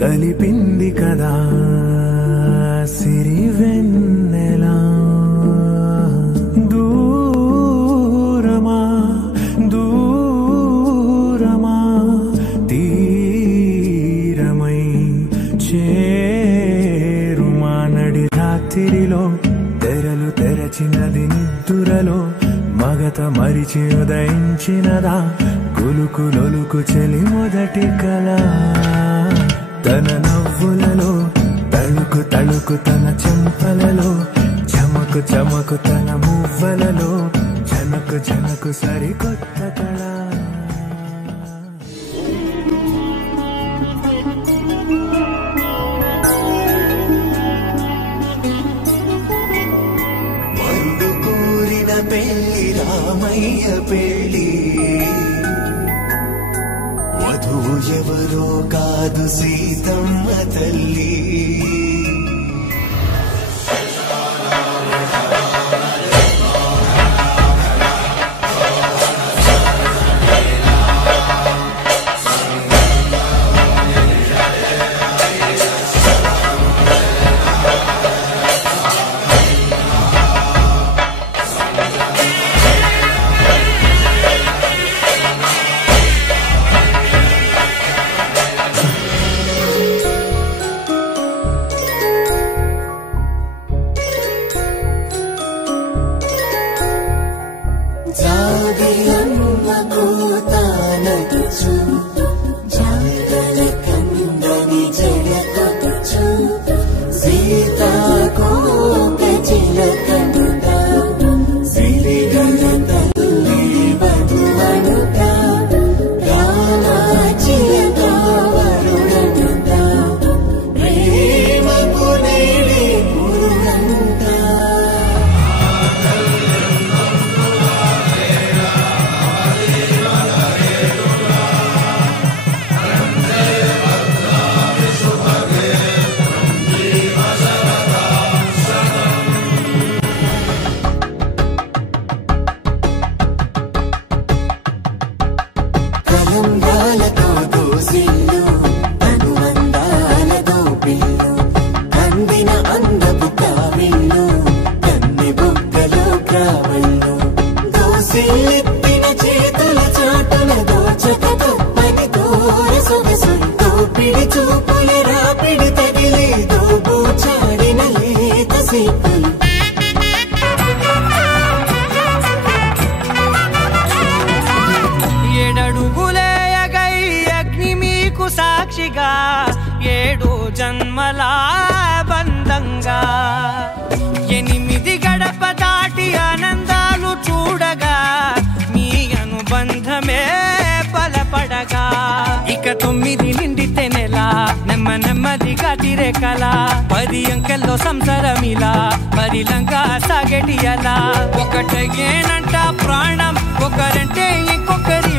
కలిపింది కదా సిరివెన్నెలా దూరమా దూరమా తీరమై చేరుమా నడి రాత్రిలో తెరలు తెరచినది నిద్దురలో మగత మరిచి ఉదయించినదా కులుకులొలుకు చెలి మొదటి కళ తన నవ్వులలో తళుకు తళుకు తన చెంపలలో చమకు చమకు తన మువ్వలలో జనకు జనకు సరికొత్త కళ మండు కోరిన పెళ్లి రామయ్య పెళ్లి వధువు ఎవరో కాదు సీతమ్మ తల్లి సాక్షిగా 7 జన్మల బంధంగా 8 గడప దాటి ఆనందాలు చూడగా మీ అనుబంధమే బలపడగా ఇక 9 నిండితే నెల నెమ్మదిగా తిరే కల 10 అంకెల్లో సంసారమిలా పరిలంగా సాగటి అలా ఒకటేనంట ప్రాణం ఒకరంటే ఇంకొకరి